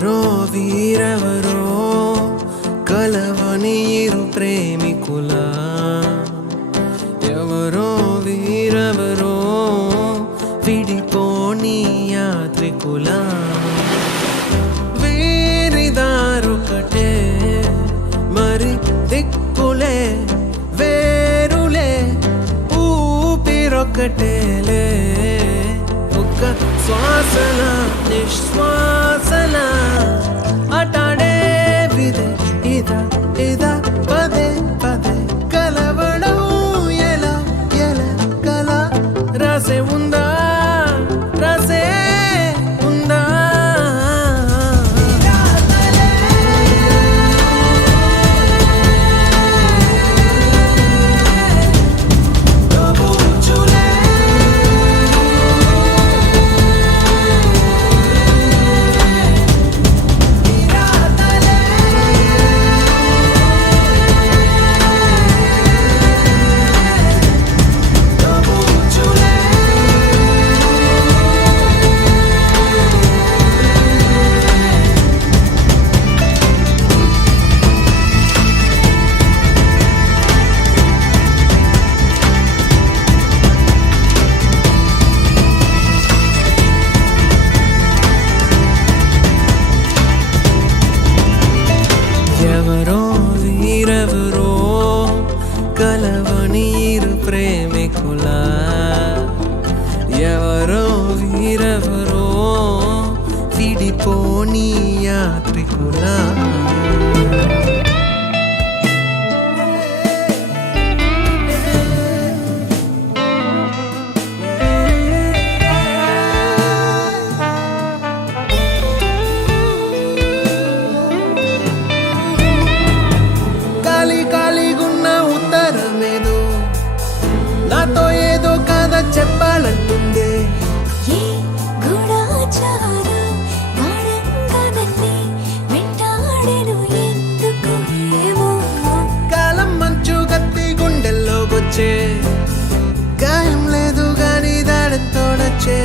ఎవరో వీరెవరో కలవని ఇరు ప్రేమికుల ఎవరో వీరెవరో విడిపోని యాత్రికుల వీరిదారొకటే మరి దిక్కులే వేరులే ఊపిరొకటేలే ఒక్క శ్వాసల నిశ్వాసల అటాడే విదే ఇదా ఇదా పదే పదే కలవడం ఎలా ఎలా కల రాసే ఉందా రాసే ఉందా ఎవరో వీరెవరో కలవని ఇరు ప్రేమికుల ఎవరో వీరెవరో విడిపోని యాత్రికుల ఖాళీగున్న ఉత్తరమేదో నాతో ఏదో కథ చెప్పాలంటుందే ఏ గూఢచారం గాఢంగా నన్ను వెంటాడెను ఎందుకు ఏమో కాలం మంచు కత్తి గుండెల్లోకొచ్చే గాయం లేదు గాని దాడంతో నచ్చే